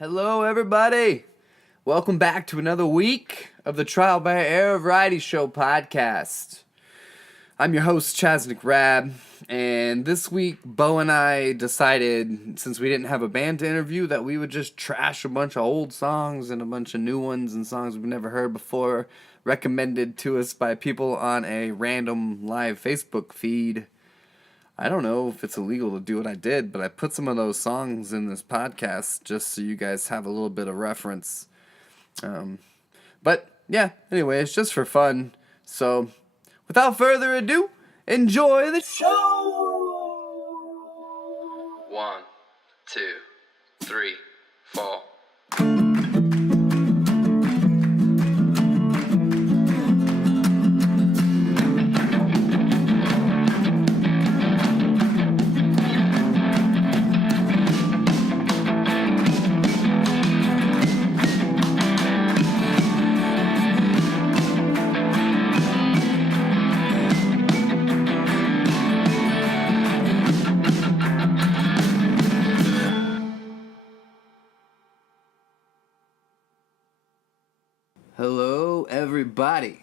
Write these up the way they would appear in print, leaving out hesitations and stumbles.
Hello, everybody. Welcome back to another week of the Trial by Error Variety Show podcast. I'm your host, Chasnick Rab, and this week, Bo and I decided, since we didn't have a band to interview, that we would just trash a bunch of old songs and a bunch of new ones and songs we've never heard before, recommended to us by people on a random live Facebook feed. I don't know if it's illegal to do what I did, but I put some of those songs in this podcast just so you guys have a little bit of reference. But yeah, anyway, it's just for fun. So without further ado, enjoy the show! 1, 2, 3, 4. Hello, everybody.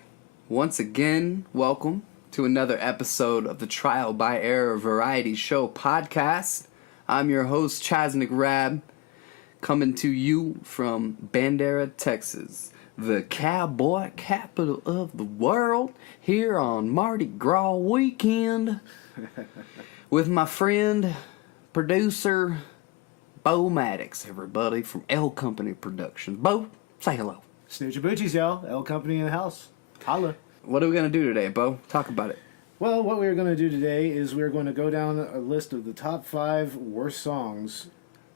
Once again, welcome to another episode of the Trial by Error Variety Show podcast. I'm your host, Chasnick Rab, coming to you from Bandera, Texas, the cowboy capital of the world, here on Mardi Gras weekend, with my friend, producer, Bo Maddox, everybody, from L Company Productions. Bo, say hello. Snoochie Boochies, y'all. L Company in the house. Holla. What are we going to do today, Bo? Talk about it. Well, what we're going to do today is we're going to go down a list of the top 5 worst songs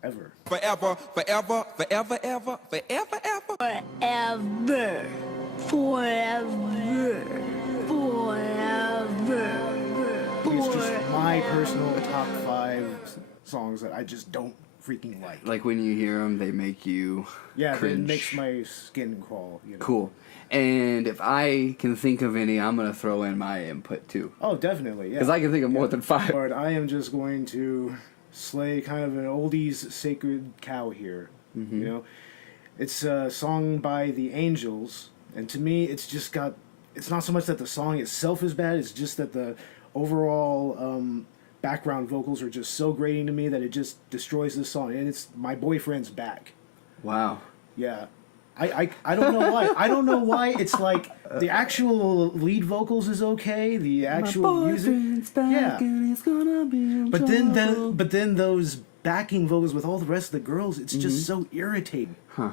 ever. Forever, forever, forever, ever, forever, ever. Forever. Forever. Forever. It's just my personal top 5 songs that I just don't freaking like. Like when you hear them, they make you cringe. It makes my skin crawl. You know? Cool. And if I can think of any, I'm going to throw in my input too. Oh, definitely, yeah. Because I can think of more than 5. But I am just going to slay kind of an oldies sacred cow here. Mm-hmm. You know? It's a song by the Angels, and to me, it's just got... It's not so much that the song itself is bad, it's just that the overall background vocals are just so grating to me that it just destroys this song. And it's My Boyfriend's Back. Wow. Yeah. I don't know why. I don't know why. It's like the actual lead vocals is okay. The actual music, back and he's gonna be in trouble. but then those backing vocals with all the rest of the girls, it's just so irritating. Huh.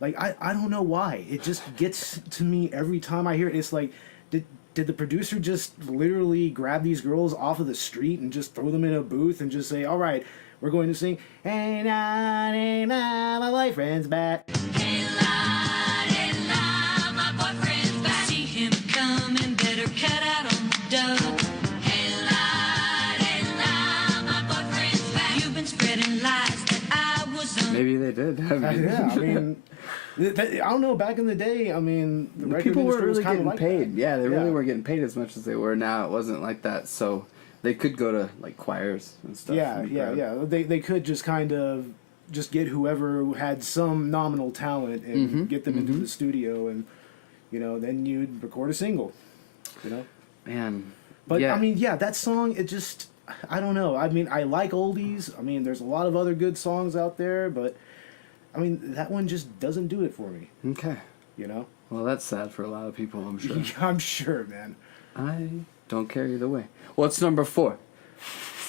Like I don't know why. It just gets to me every time I hear it. It's like did the producer just literally grab these girls off of the street and just throw them in a booth and just say, "All right, we're going to sing Hey la, my boyfriend's back." Hey la, my boyfriend's back. See him coming, better cut out on the dough. Hey la, my boyfriend's back. You've been spreading lies that I was on. Maybe they did. Yeah, I mean, I don't know. Back in the day, I mean, the record People were industry was really kind getting of like paid. that. Yeah, they really were getting paid as much as they were now. It wasn't like that. So they could go to like choirs and stuff. Yeah. They could just kind of just get whoever had some nominal talent and get them into the studio, and then you'd record a single. Man. But yeah. I mean, that song, it just, I don't know. I mean, I like oldies. I mean, there's a lot of other good songs out there, but I mean, that one just doesn't do it for me. Okay. Well, that's sad for a lot of people, I'm sure. I'm sure, man. I don't care either way. What's number 4?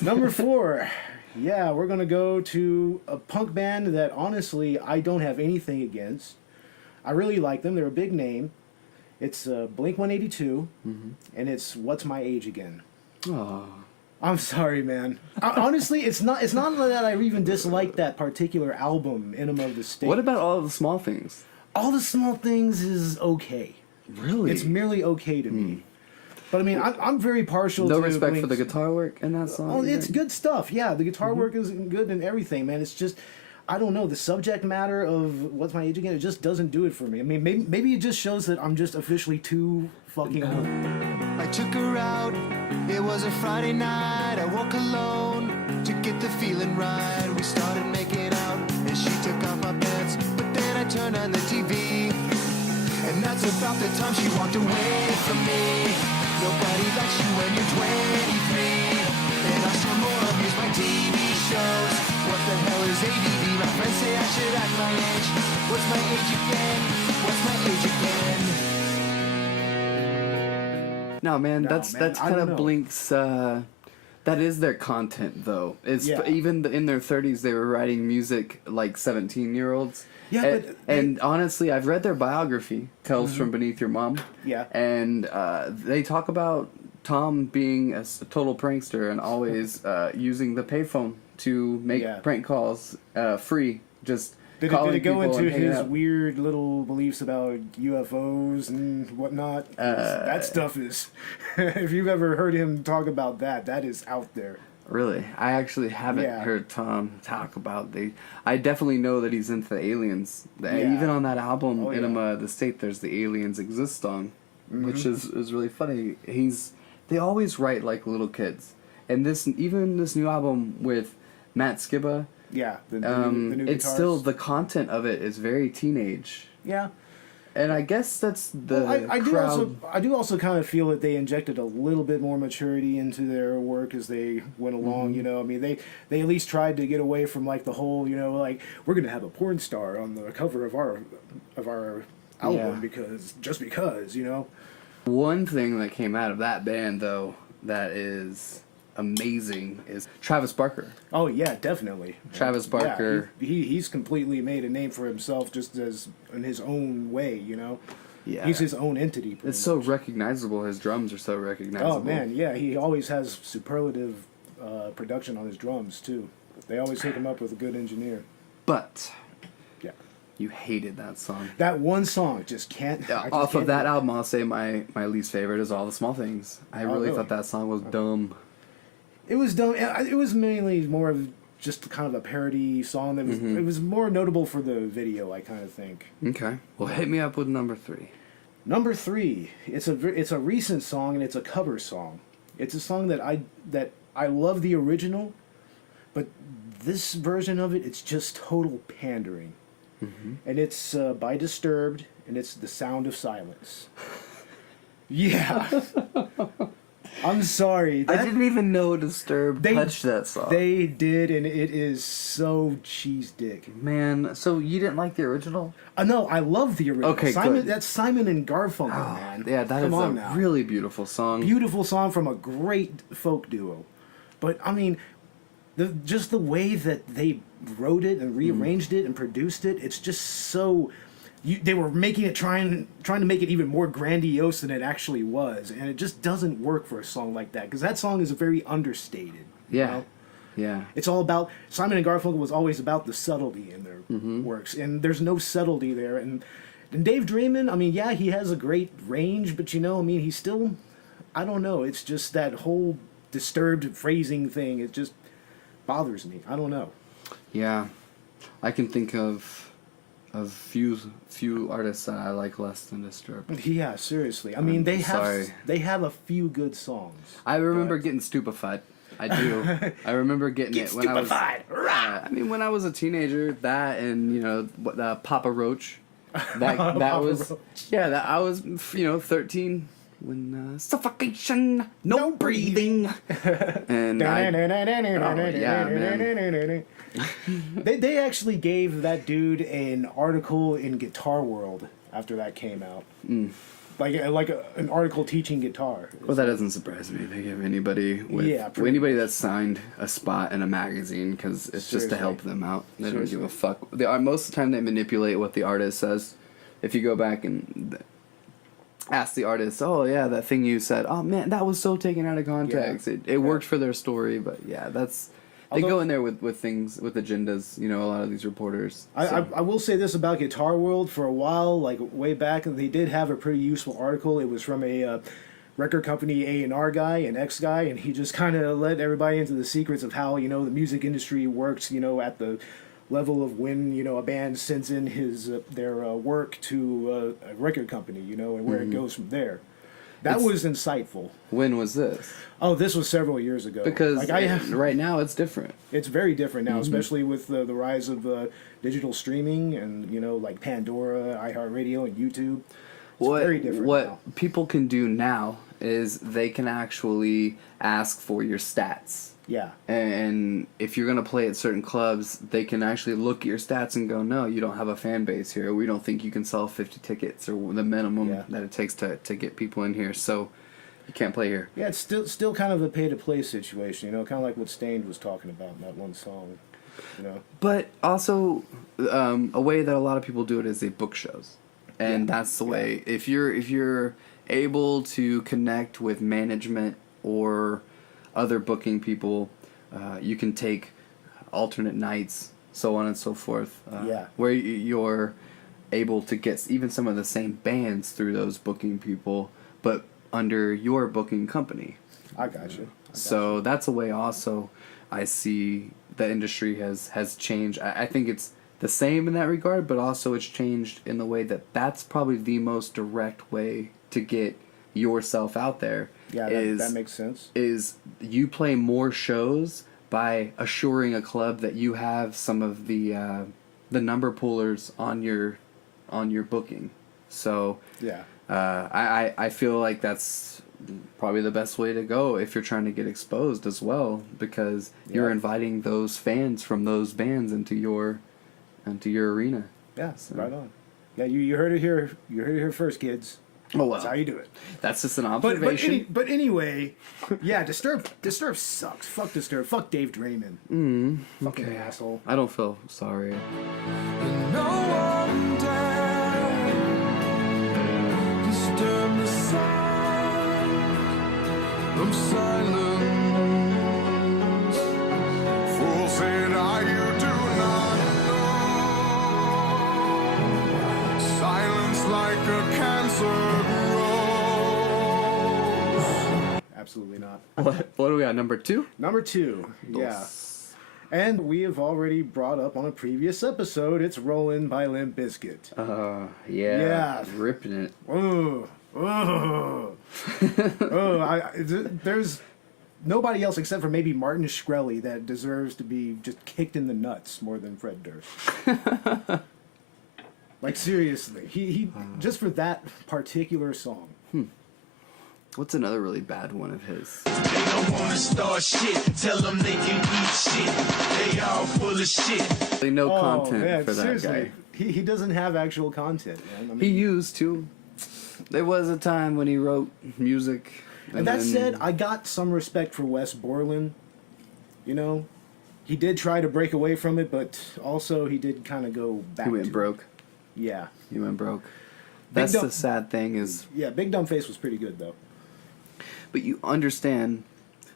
Number 4. Yeah, we're going to go to a punk band that, honestly, I don't have anything against. I really like them. They're a big name. It's Blink-182, and it's What's My Age Again. Oh. I'm sorry, man. Honestly, it's not that I even dislike that particular album, Enema of the State. What about All the Small Things? All the Small Things is okay. Really? It's merely okay to me. But I mean, I'm very partial to No respect for Blink's- the guitar work in that song? Oh, it's either? good stuff. Yeah, the guitar work is good and everything, man. It's just, I don't know, the subject matter of What's My Age Again, it just doesn't do it for me. I mean, maybe it just shows that I'm just officially too fucking old. I took her out, it was a Friday night. I woke alone to get the feeling right. We started making out, and she took off my bed. was about the time she walked away from me. Nobody likes you when you're 23. And I still more abuse my TV shows. What the hell is ADD? My friends say I should act my age. What's my age again? What's my age again? No, man, No, that's man, I kind don't of know. Blink's. That is their content, though. It's Yeah. even in their 30s, they were writing music like 17-year-olds. Yeah, and, but and honestly, I've read their biography, Tales from Beneath Your Mom. Yeah. And they talk about Tom being a total prankster and always using the payphone to make Yeah. prank calls free. Just Did calling it go people into and hanging his out. weird little beliefs about UFOs and whatnot? 'Cause that stuff is. If you've ever heard him talk about that, that is out there. Really? I actually haven't Yeah. heard Tom talk about I definitely know that he's into the aliens. Yeah. Even on that album, Oh, Enema of the State, there's the Aliens Exist song, which is really funny. They always write like little kids. And this new album with Matt Skiba, Yeah, the new it's guitars. still, the content of it is very teenage. Yeah. And I guess that's the Well, crowd. I do also kind of feel that they injected a little bit more maturity into their work as they went along. Mm-hmm. You know, I mean, they at least tried to get away from like the whole, you know, like we're gonna have a porn star on the cover of our album Yeah. because you know. One thing that came out of that band, though, that is amazing is Travis Barker. Oh yeah, definitely. Travis Barker. Yeah, he's completely made a name for himself just as in his own way. You know. Yeah. He's his own entity. pretty It's so much. recognizable. His drums are so recognizable. Oh man, yeah, he always has superlative production on his drums too. They always hook him up with a good engineer. But Yeah, you hated that song. that one song just can't. I just Off can't of that do it. album, I'll say my least favorite is All the Small Things. I really really? thought that song was dumb. It was dumb. It was mainly more of just kind of a parody song. That was it was more notable for the video, I kind of think. Okay. Well, hit me up with number 3. Number 3, it's a recent song and it's a cover song. It's a song that I love the original, but this version of it, it's just total pandering. And it's by Disturbed, and it's The Sound of Silence. Yeah. I'm sorry. I didn't even know Disturbed touched that song. They did, and it is so cheese dick. Man, so you didn't like the original? No, I love the original. Okay, Simon, good. That's Simon and Garfunkel, man. Yeah, that Come is on a now. really beautiful song. Beautiful song from a great folk duo. But I mean, just the way that they wrote it and rearranged it and produced it, it's just so. They were making it trying to make it even more grandiose than it actually was, and it just doesn't work for a song like that because that song is very understated. you Yeah. know? Yeah. It's all about Simon and Garfunkel was always about the subtlety in their works, and there's no subtlety there. And Dave Draymond, I mean, yeah, he has a great range, but you know, I mean, he's still, I don't know, it's just that whole Disturbed phrasing thing. It just bothers me. I don't know. Yeah. I can think of few artists that I like less than Disturbed. Yeah, seriously. I mean, I'm sorry. they have a few good songs. I remember but- getting stupefied. I do. I remember getting it when I was. I mean, when I was a teenager, that and Papa Roach. That Papa was Roach. that I was 13 when suffocation, no breathing, and They actually gave that dude an article in Guitar World after that came out. Like an article teaching guitar. well, that doesn't surprise me. They give anybody Yeah, pretty anybody that's signed a spot in a magazine because it's just to Seriously. help them out. They Seriously. don't give a fuck. They are most of the time they manipulate what the artist says. If you go back and ask the artist, oh yeah, that thing you said, oh man, that was so taken out of context. Yeah. It worked for their story, but yeah, that's they Although- go in there with things with agendas. A lot of these reporters. I will say this about Guitar World. For a while, like way back, they did have a pretty useful article. It was from a record company A&R guy, an ex guy, and he just kind of let everybody into the secrets of how the music industry works. At the level of when a band sends in their work to a record company, and where it goes from there. That was insightful. When was this? Oh, this was several years ago. Because like right now it's different. it's very different now, especially with the rise of digital streaming and like Pandora, iHeartRadio, and YouTube. very different what now. people can do now is they can actually ask for your stats. Yeah. And if you're going to play at certain clubs, they can actually look at your stats and go, no, you don't have a fan base here. We don't think you can sell 50 tickets or the minimum Yeah. that it takes to get people in here. So you can't play here. Yeah, it's still kind of a pay-to-play situation, you know, kind of like what Stained was talking about in that one song, you know. But also, a way that a lot of people do it is they book shows. And that's the way. If you're able to connect with management or other booking people, you can take alternate nights, so on and so forth. Where you're able to get even some of the same bands through those booking people, but under your booking company. I got you. So that's a way also I see the industry has changed. I think it's the same in that regard, but also it's changed in the way that that's probably the most direct way to get yourself out there. Yeah, that makes sense. Is you play more shows by assuring a club that you have some of the number pullers on your booking. So Yeah. I feel like that's probably the best way to go if you're trying to get exposed as well, because you're inviting those fans from those bands into your arena. Yeah, right on. Yeah, you heard it here. You heard it here first, kids. Oh well, That's how you do it. that's just an observation. But anyway, yeah, Disturbed sucks. Fuck Disturbed. Fuck Dave Draymond. Fucking asshole. I don't feel sorry. No one dare disturb the sound of silence. Fool said you do not know. Silence like a cancer grows. Absolutely not. What do we got? Number 2? Number 2. Yeah. And we have already brought up on a previous episode, it's Rollin' by Limp Bizkit. Yeah. Ripping it. There's nobody else except for maybe Martin Shkreli that deserves to be just kicked in the nuts more than Fred Durst. Like seriously, he just for that particular song. What's another really bad one of his? They don't wanna start shit. Tell them they can eat shit. They all full of shit. No content man, for that seriously, guy. he doesn't have actual content, man. I mean, He used to. There was a time when he wrote music. and that then- said, I got some respect for Wes Borland. You know, he did try to break away from it, but also he did kind of go back. he went to broke. It. Yeah, He went broke. That's Dumb- the sad thing is, yeah. Big Dumb Face was pretty good though. but you understand,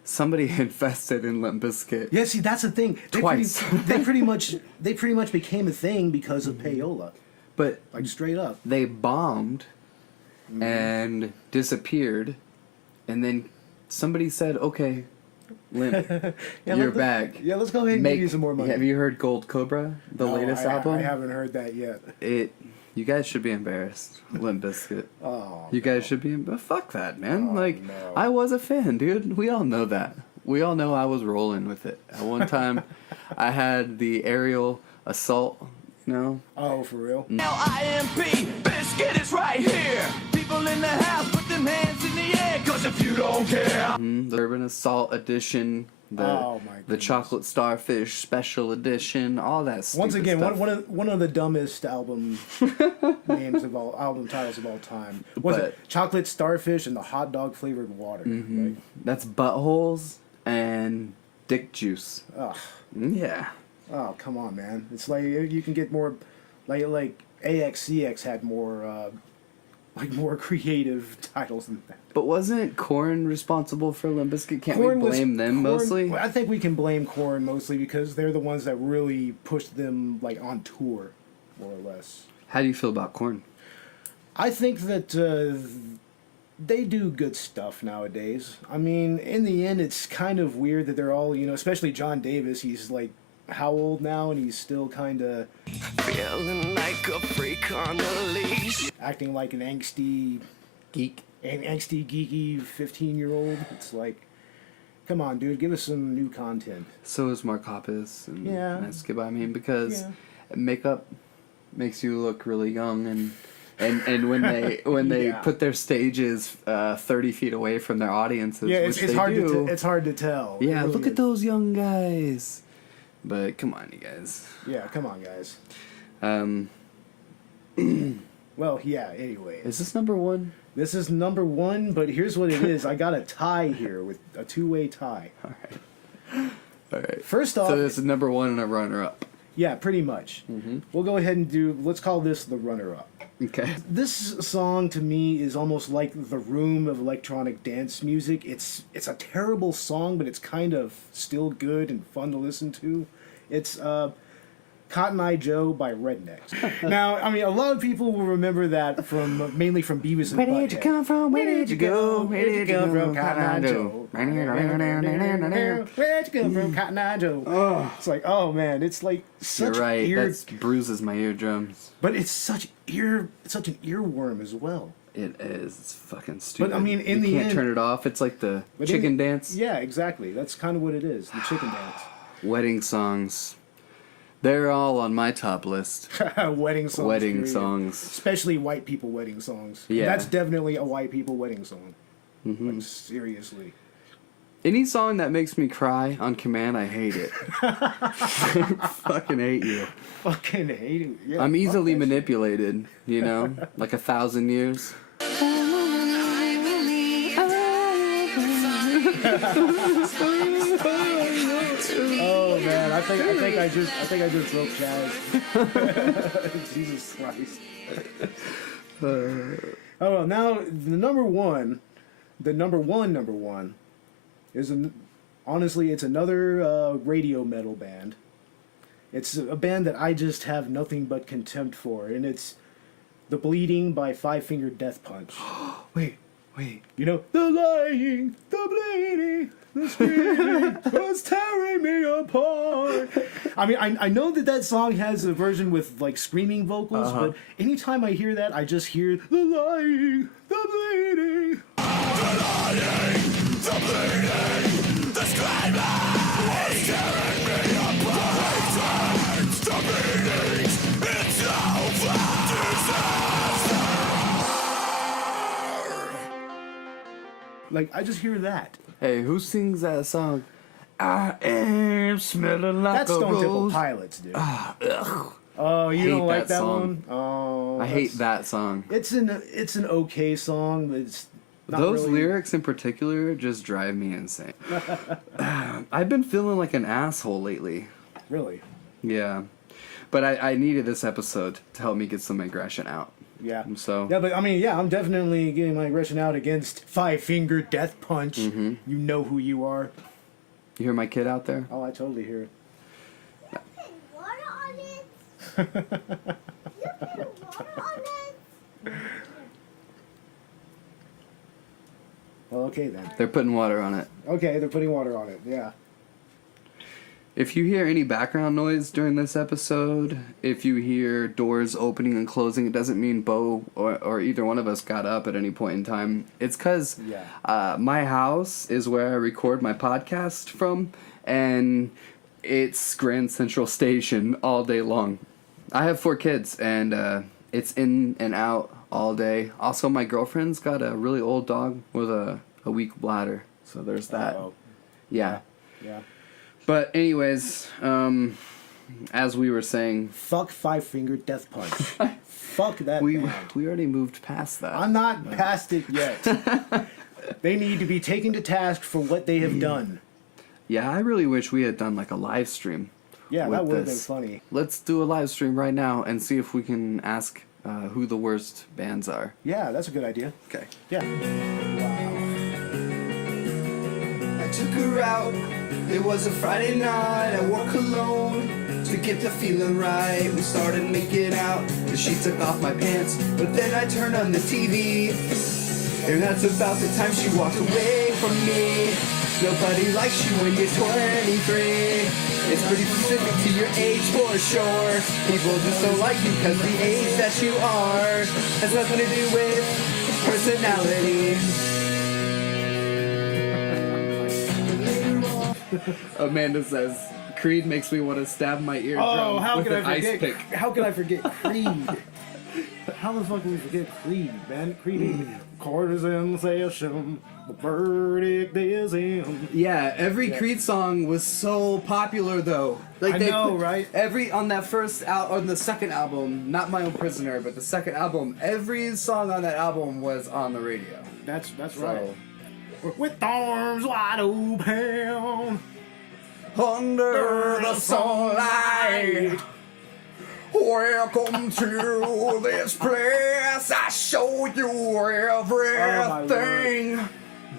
somebody invested in Limp Bizkit. Yeah, see, that's the thing. Twice. They pretty much became a thing because of Payola, But like straight up. they bombed and disappeared, and then somebody said, "Okay, Limp, you're back." Yeah, let's go ahead and give you some more money. Have you heard Gold Cobra, the No, latest I album? haven't heard that yet. You guys should be embarrassed, Limp Bizkit. Oh, You guys should be. But fuck that, man. no. I was a fan, dude. We all know that. We all know I was rolling with it. At one time, I had the aerial assault. No, Oh, for real? L-I-M-P, biscuit is right here. People in the house, put them hands in the air. Cause if you don't care. the Urban Assault Edition, Oh, my the goodness. Chocolate Starfish Special Edition, all that. Once stupid again, stuff. one of the dumbest album album titles of all time. Was But- it Chocolate Starfish and the hot dog flavored water? Like, That's buttholes and dick juice. ugh. Yeah. Oh, come on, man. It's like you can get more, like AXCX had more, more creative titles than that. But wasn't Korn responsible for Limp Bizkit? Can't Korn we was- blame them Korn- mostly? I think we can blame Korn mostly because they're the ones that really pushed them like on tour, more or less. How do you feel about Korn? I think that they do good stuff nowadays. I mean, in the end, it's kind of weird that they're all, especially John Davis. He's like, how old now, and he's still kind of Feeling like a freak on a leash. acting like an angsty, Geek. geeky 15-year-old. It's like, come on, dude, give us some new content. So is Mark Hoppus and Yeah. Matt Skiba. I mean, because Yeah. makeup makes you look really young, and And when they Yeah. put their stages 30 feet away from their audiences, Yeah, which it's they hard do, to it's hard to tell. It yeah, really look is. at those young guys. But come on, you guys. Yeah, come on, guys. Well, yeah. Anyway, Is this number one? this is number one, but here's what it is. I got a tie here with a two-way tie. All right. First off, So this is number one and a runner-up. yeah, pretty much. We'll go ahead and let's call this the runner-up. Okay. This song to me is almost like the room of electronic dance music. It's a terrible song, but it's kind of still good and fun to listen to. It's Cotton Eye Joe by Rednecks. Now, I mean, a lot of people will remember that mainly from Beavis and Where Butthead. did you come from? Where did you go? Where did you come from, Cotton Eye Joe? Where'd you come from, Cotton Eye Joe? It's like, oh man, it's like You're such right. ear, That bruises my eardrums. but it's such an earworm as well. It is. It's fucking stupid. I mean, in you the can't end- turn it off. It's like the But chicken in the- dance. Yeah, exactly. That's kind of what it is. The chicken Wedding songs. They're all on my top list. dance. Wedding songs. Wedding period. songs. Especially white people wedding songs. Yeah. That's definitely a white people wedding song. Like, seriously. Any song that makes me cry on command, I hate it. Fucking hate you. Fucking hate it. Yeah, I'm fuck easily that shit. manipulated, you know? Like 1,000 years. Oh man, I think I just broke Chaz. Jesus Christ. Oh well, now the number one is honestly it's another radio metal band. It's a band that I just have nothing but contempt for, and it's The Bleeding by Five Finger Death Punch. Wait. You know, the lying, the bleeding, the screaming was tearing me apart. I mean, I know that song has a version with like screaming vocals, but anytime I hear that, I just hear the lying, the bleeding. Like, I just hear that. Hey, who sings that song? I am smelling like That's a Stone Temple rose. Pilots, dude. Ugh. Oh, you hate don't like that that song. one? Oh, I hate that song. It's an okay song, but it's not Those really... lyrics in particular just drive me insane. I've been feeling like an asshole lately. Really? Yeah. But I needed this episode to help me get some aggression out. Yeah. So Yeah, but I mean, yeah, I'm definitely getting my aggression out against Five Finger Death Punch. Mm-hmm. You know who you are. you hear my kid out there? Oh, I totally hear it. Water on it. You put water on it. Well, okay then. They're putting water on it. Okay, they're putting water on it. Yeah. If you hear any background noise during this episode, if you hear doors opening and closing, it doesn't mean Bo or either one of us got up at any point in time. It's because my house is where I record my podcast from, and it's Grand Central Station all day long. I have 4 kids, and it's in and out all day. Also, my girlfriend's got a really old dog with a weak bladder, so there's that. Uh-oh. Yeah. Yeah. But anyways, as we were saying, Fuck Five Finger Death Punch. Fuck that we band. already moved past that. I'm not past it yet. They need to be taken to task for what they have done. Yeah, I really wish we had done like a live stream. Yeah, with that would have been this. funny. Let's do a live stream right now and see if we can ask who the worst bands are. Yeah, that's a good idea. Okay. Yeah. I took her out, it was a Friday night, I wore cologne to get the feeling right. We started making out, and she took off my pants, but then I turned on the TV, and that's about the time she walked away from me. Nobody likes you when you're 23. It's pretty specific to your age for sure. People just don't like you because the age that you are has nothing to do with personality. Amanda says, Creed makes me want to stab my eardrum Oh, how with could an I ice forget? pick. How could I forget Creed? How the fuck can we forget Creed, man? Creed. Court is in session. The verdict is in. Yeah, every Creed song was so popular though. Like I know, right? Every on that on the second album, not My Own Prisoner, but the second album, every song on that album was on the radio. That's So, right. With arms wide open. under the sunlight, welcome to this place. I show you everything.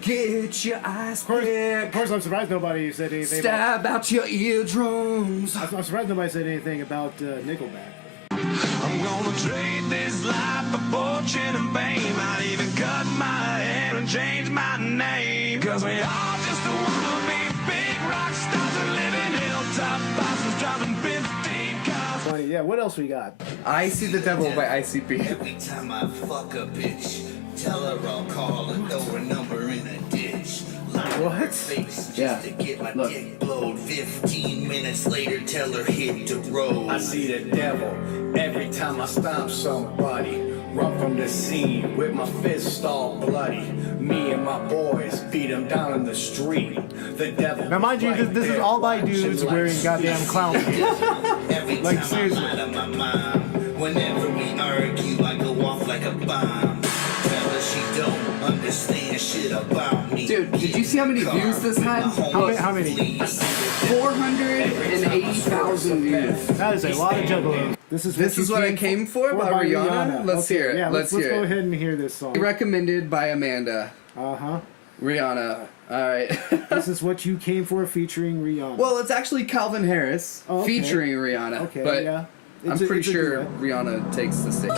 Get your eyes Of pricked. course, I'm surprised nobody said anything. Stab out your eardrums. I'm surprised nobody said anything about Nickelback. I'm gonna trade this life for fortune and fame. I'd even cut my hair and change my name. Cause we all just wanna be big rock stars and live in hilltop bosses driving 15 cars. Funny, yeah, what else we got? I See the Devil by ICP. Every time I fuck a bitch, tell her I'll call and throw her number in a ditch. Line What? her face just Yeah. to get my Look. dick blowed. 15 minutes later, tell her hit the road. I see the devil every time I stomp somebody. Run from the scene with my fist all bloody. Me and my boys beat him down in the street. The devil. Now, mind you, this is all by dudes wearing goddamn clown suits. Every Like, time seriously. I'm out of my mind. Whenever we argue, I go off like a bomb. Tell her she don't understand shit about me. Dude, did you see how many views this had? How many? 480,000 views. That is a lot of juggalos. This is what I came for by Rihanna? Let's hear it. Yeah, Let's let's hear go it. ahead and hear this song. Recommended by Amanda. Uh-huh. Rihanna. Alright. This is what you came for, featuring Rihanna. Well, it's actually Calvin Harris Oh, okay. featuring Rihanna. Okay, but yeah. I'm It's a- pretty it's a sure duet. Rihanna takes the stage.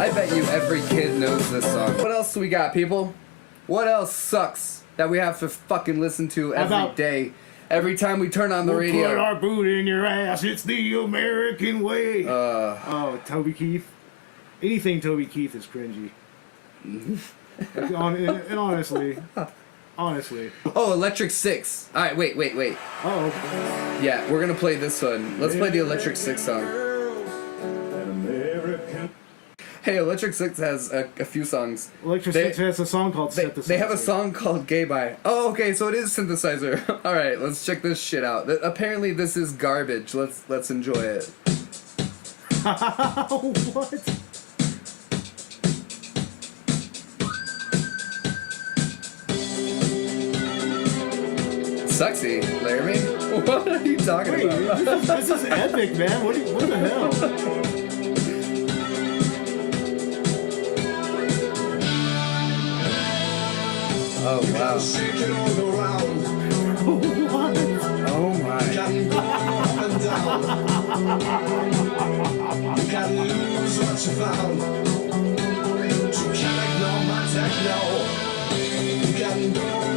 I bet you every kid knows this song. What else do we got, people? What else sucks that we have to fucking listen to every about- day? Every time we turn on the We'll put radio. our boot in your ass. It's the American way. Oh, Toby Keith. Anything Toby Keith is cringy. and honestly. Oh, Electric Six. Alright, wait. Oh, Yeah, we're gonna play this one. Let's play the Electric Six song. Hey, Electric Six has a few songs. Electric They- Six has a song called They, Set the they have a Sunset. song called Gay Bye. Oh, okay, so it is synthesizer. All right, let's check this shit out. Apparently, this is garbage. Let's enjoy it. What? Sexy, Laramie. What are you talking Wait, about? this is epic, man. What the hell? Oh wow. What? Oh my.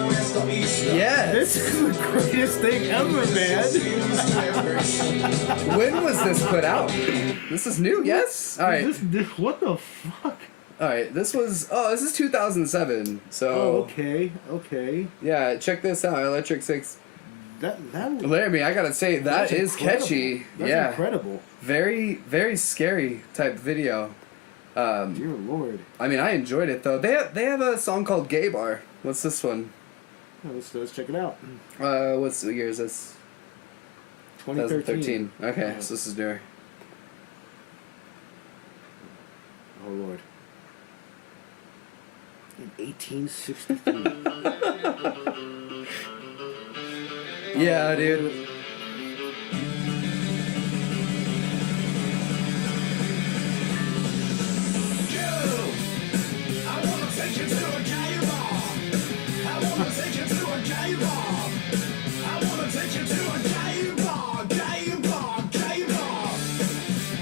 Yes. This is the greatest thing ever, man. When was this put out? This is new. Yes. All right. What the fuck? All right. This is 2007. So. Oh, okay. Yeah. Check this out. Electric Six. That Laramie, I gotta say that that's is incredible. catchy. That's Yeah. incredible. Very, very scary type video. Dear Lord. I mean, I enjoyed it though. They have a song called Gay Bar. What's this one? Let's check it out. What's the year is this? 2013. Okay, Yeah. so this is newer. Oh Lord. In 1863. Yeah, dude.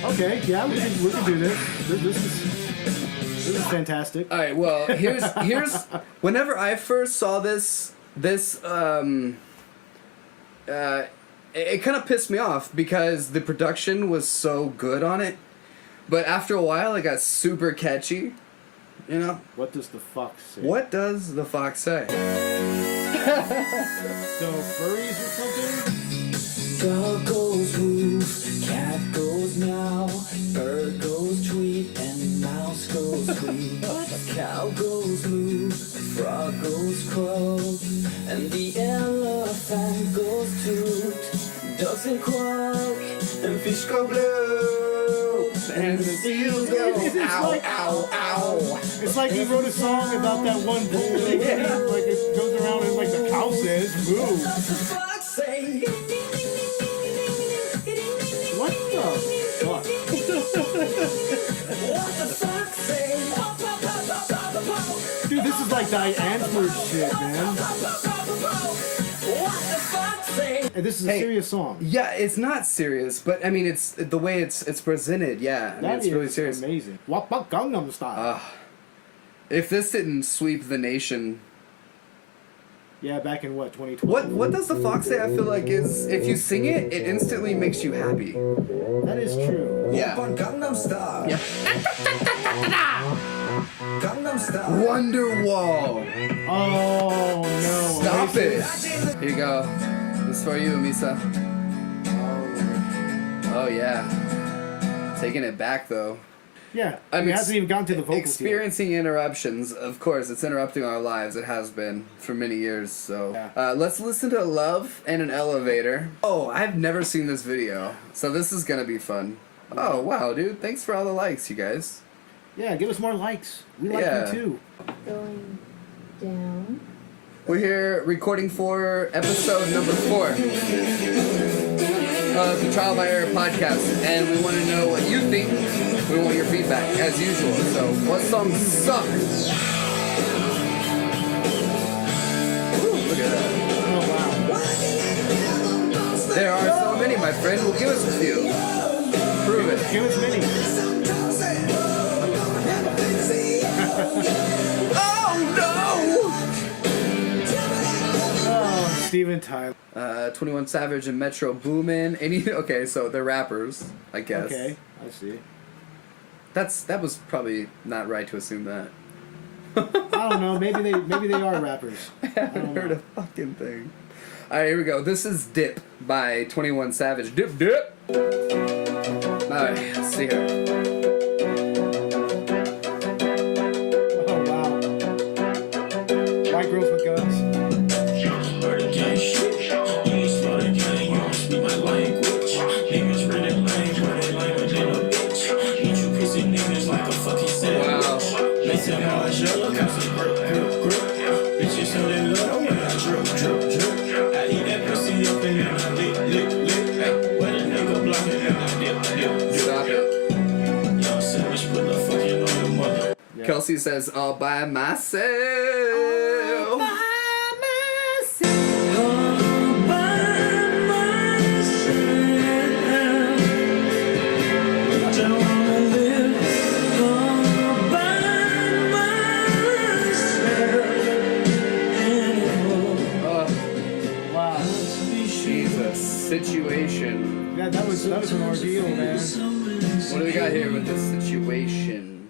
Okay, yeah, we can do this. This is fantastic. All right. Well, here's whenever I first saw this it kind of pissed me off because the production was so good on it, but after a while it got super catchy. You know. What does the fox say? What does the fox say? So furries or something? Dark goes Ducks and croak, and fish go blue, and the seals go ow, ow, ow. It's like he wrote a song about that one bull. Like it goes around and like the cow says, moo. Fuck's sake. What the fuck? What the fuck's sake? Dude, this is like Diane Ford shit, man. What the fuck's sake? And this is a Hey. serious song. Yeah, it's not serious, but I mean, it's the way it's presented. Yeah, I mean, That it's really is serious. amazing. Wappa Gangnam Style. If this didn't sweep the nation, Yeah, back in what, 2012? what does the fox say? I feel like is if you sing it, it instantly makes you happy. That is true. Yeah. On Gangnam Style. Yeah. Gangnam Style. Wonderwall. Oh no! Stop it. Oasis. Here you go. This is for you, Misa. Oh yeah. Taking it back though. Yeah, I'm it hasn't even gotten to the vocals experiencing interruptions. Of course, it's interrupting our lives. It has been for many years. So let's listen to "Love and an Elevator." Oh, I've never seen this video, so this is gonna be fun. Oh wow, dude! Thanks for all the likes, you guys. yet. Yeah, give us more likes. We like Yeah. them too. Going down. We're here recording for episode number 4 of the Trial by Error podcast, and we want to know what you think. We want your feedback, as usual. So, what songs suck? Ooh, look at that. Oh wow! There are so many, my friend. Well, give us a few. Prove it. Give us many. Oh, Oh, Steven Tyler. no! 21 Savage and Metro Boomin. Okay, so they're rappers, I guess. Okay, I see. That was probably not right to assume that. I don't know. Maybe they are rappers. I haven't heard a fucking thing. Alright, here we go. This is Dip by 21 Savage. Dip, dip! Alright, let's see here. Oh wow! White girls with guns. Wow. Stop it. Kelsey says, all by myself. Wow. Jesus. Situation. Yeah, that was an ordeal, man. What do we got here with this situation?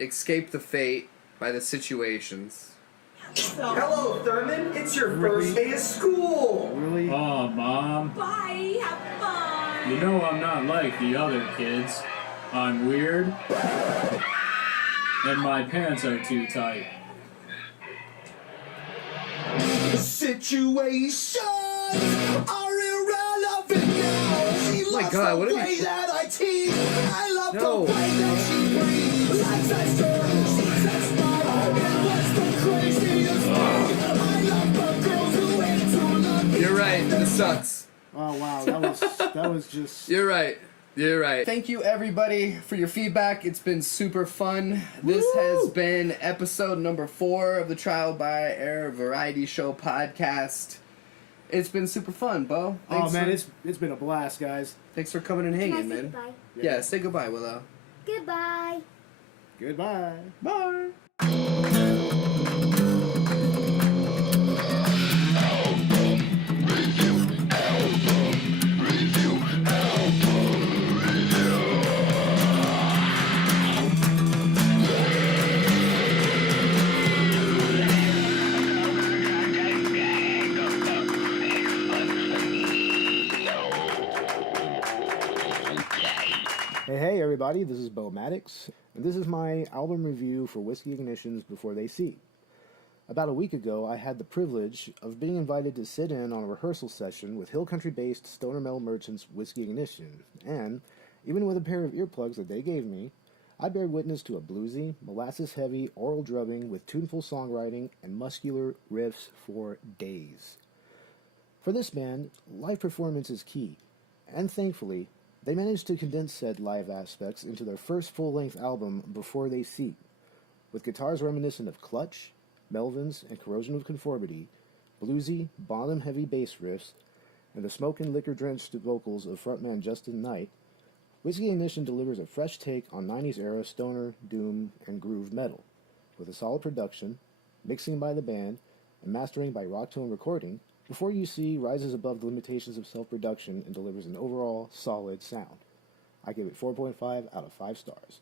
Escape the Fate by the Situations. Hello, Thurman. It's your first day of school. Really? Oh, Mom. Bye, have fun. You know I'm not like the other kids. I'm weird. And my pants are too tight. Situations are irrelevant now. She my loves God, the what have way you- that I tease. I love No. the way that she breathes. I touched her, she touched my heart. And what's the craziest thing? I love the girls who hate to look. You're right. This sucks. Oh wow, that was just. You're right. You're right. Thank you, everybody, for your feedback. It's been super fun. This has been episode number 4 of the Trial by Error Variety Show podcast. It's been super fun, Bo. Oh man, it's been a blast, guys. Thanks for coming and Can I hanging, say man. goodbye? Yeah, say goodbye, Willow. Goodbye. Goodbye. Bye. Hey everybody, this is Bo Maddox, and this is my album review for Whiskey Ignitions Before They See. About a week ago, I had the privilege of being invited to sit in on a rehearsal session with Hill Country-based Stoner Metal Merchants Whiskey Ignition, and even with a pair of earplugs that they gave me, I bared witness to a bluesy, molasses-heavy oral drubbing with tuneful songwriting and muscular riffs for days. For this band, live performance is key, and thankfully, they managed to condense said live aspects into their first full-length album, Before They See, with guitars reminiscent of Clutch, Melvins, and Corrosion of Conformity, bluesy, bottom-heavy bass riffs, and the smoke and liquor-drenched vocals of frontman Justin Knight. Whiskey Ignition delivers a fresh take on 90s-era stoner, doom, and groove metal, with a solid production, mixing by the band, and mastering by Rocktone Recording. Before You See rises above the limitations of self-production and delivers an overall solid sound. I give it 4.5 out of 5 stars.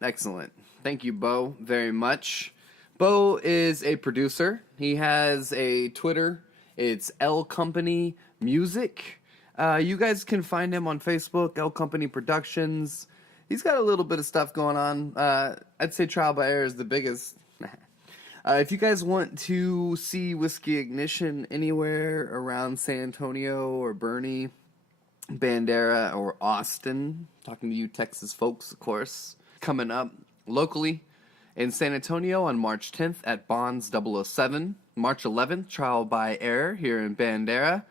Excellent. Thank you, Bo, very much. Bo is a producer. He has a Twitter. It's L Company Music. You guys can find him on Facebook, L Company Productions. He's got a little bit of stuff going on. I'd say Trial by Air is the biggest. If you guys want to see Whiskey Ignition anywhere around San Antonio or Bernie, Bandera, or Austin, talking to you Texas folks, of course, coming up locally in San Antonio on March 10th at Bonds 007, March 11th, Trial by Air here in Bandera,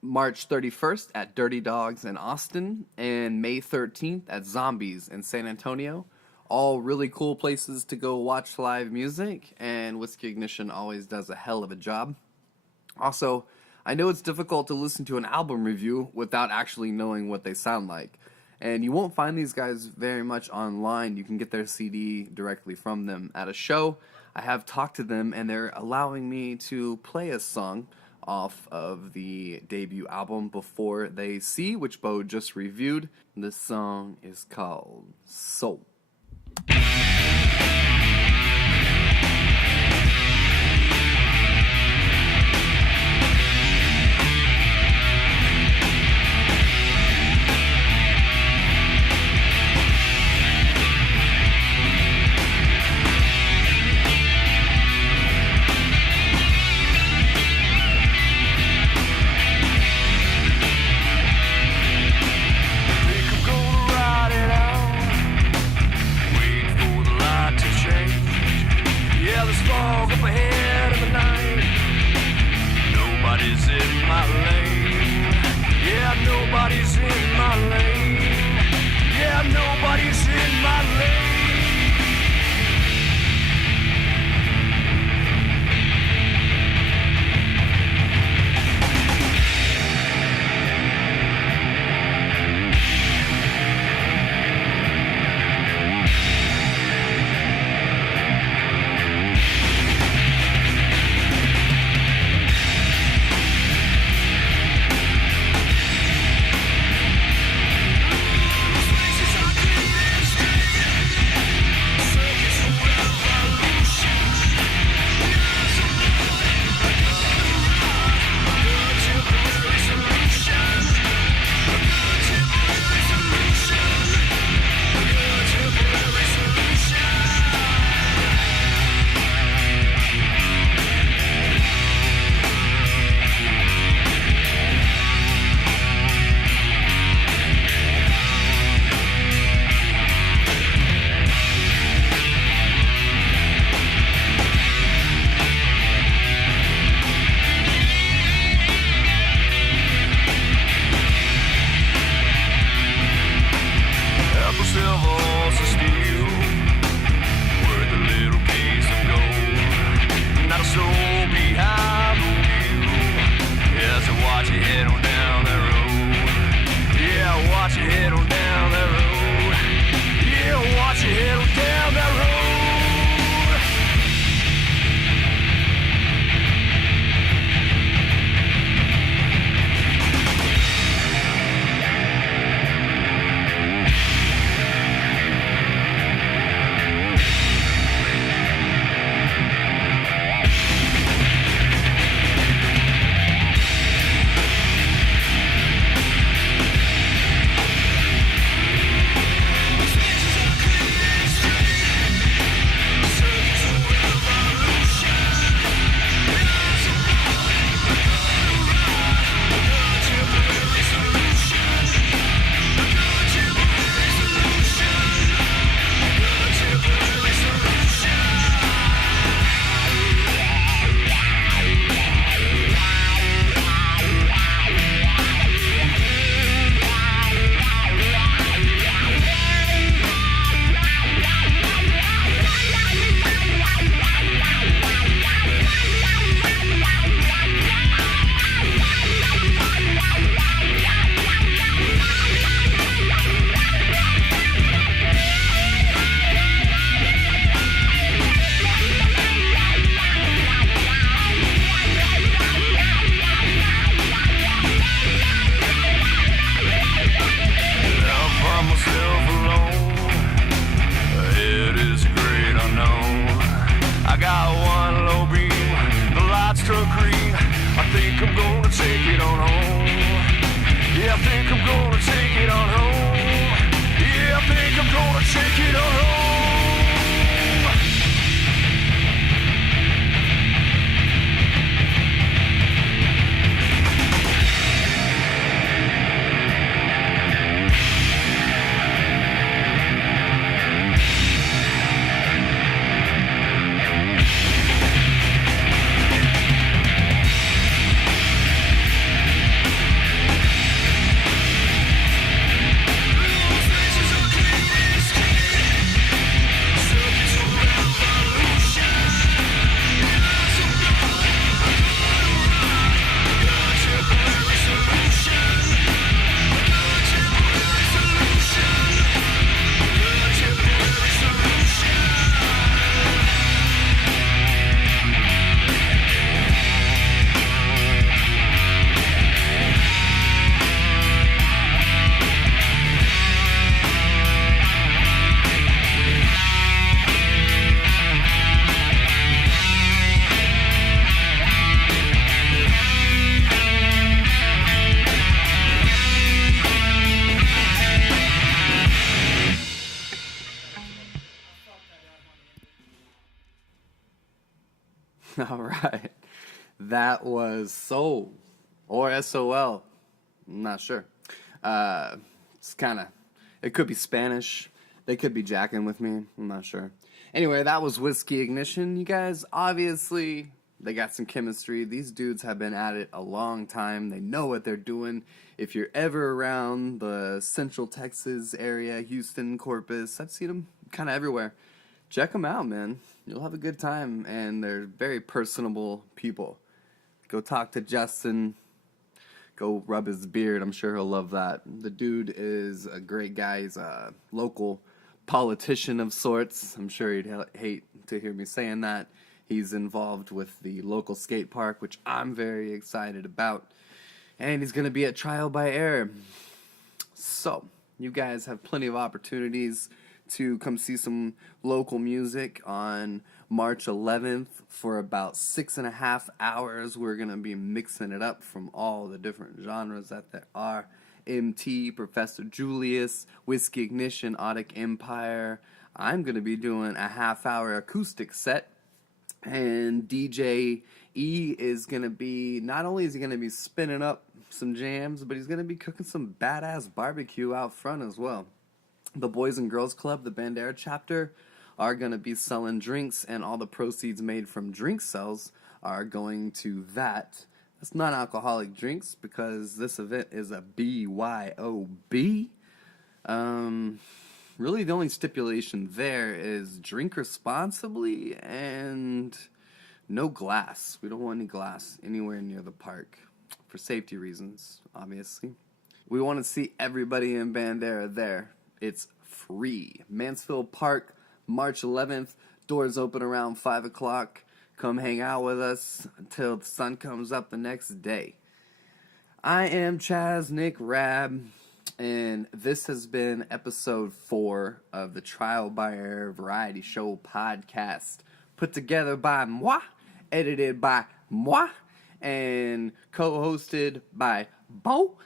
March 31st at Dirty Dogs in Austin, and May 13th at Zombies in San Antonio. All really cool places to go watch live music, and Whiskey Ignition always does a hell of a job. Also, I know it's difficult to listen to an album review without actually knowing what they sound like. And you won't find these guys very much online. You can get their CD directly from them at a show. I have talked to them, and they're allowing me to play a song off of the debut album Before They See, which Bo just reviewed. This song is called Soul. All right. That was Soul or SOL. I'm not sure. It's kind of, it could be Spanish. They could be jacking with me. I'm not sure. Anyway, that was Whiskey Ignition. You guys, obviously, they got some chemistry. These dudes have been at it a long time. They know what they're doing. If you're ever around the Central Texas area, Houston, Corpus, I've seen them kind of everywhere. Check them out, man. You'll have a good time, and they're very personable people. Go talk to Justin. Go rub his beard. I'm sure he'll love that. The dude is a great guy. He's a local politician of sorts. I'm sure he'd hate to hear me saying that. He's involved with the local skate park, which I'm very excited about. And he's going to be at Trial by Air. So, you guys have plenty of opportunities to come see some local music on March 11th for about 6.5 hours. We're going to be mixing it up from all the different genres that there are. MT, Professor Julius, Whiskey Ignition, Audic Empire. I'm going to be doing a half-hour acoustic set. And DJ E is going to be, not only is he going to be spinning up some jams, but he's going to be cooking some badass barbecue out front as well. The Boys and Girls Club, the Bandera chapter, are going to be selling drinks, and all the proceeds made from drink sales are going to that. That's non-alcoholic drinks because this event is a BYOB. Really, the only stipulation there is drink responsibly and no glass. We don't want any glass anywhere near the park for safety reasons, obviously. We want to see everybody in Bandera there. It's free. Mansfield Park, March 11th. Doors open around 5 o'clock. Come hang out with us until the sun comes up the next day. I am Chaz Nick Rab, and this has been episode 4 of the Trial by Air Variety Show podcast. Put together by moi, edited by moi, and co-hosted by Bo.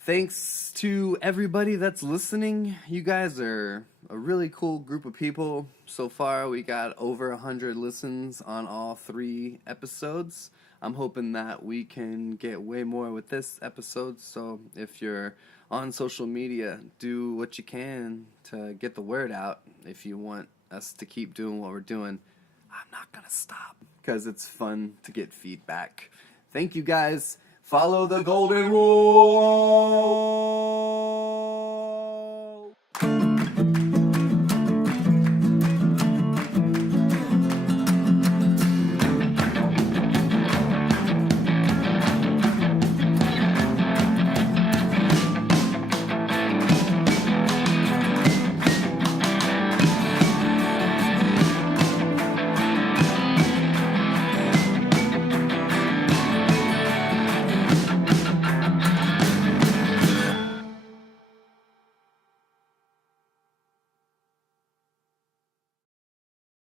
Thanks to everybody that's listening. You guys are a really cool group of people. So far, we got over 100 listens on all 3 episodes. I'm hoping that we can get way more with this episode. So if you're on social media, do what you can to get the word out. If you want us to keep doing what we're doing, I'm not going to stop because it's fun to get feedback. Thank you guys. Follow the golden rule.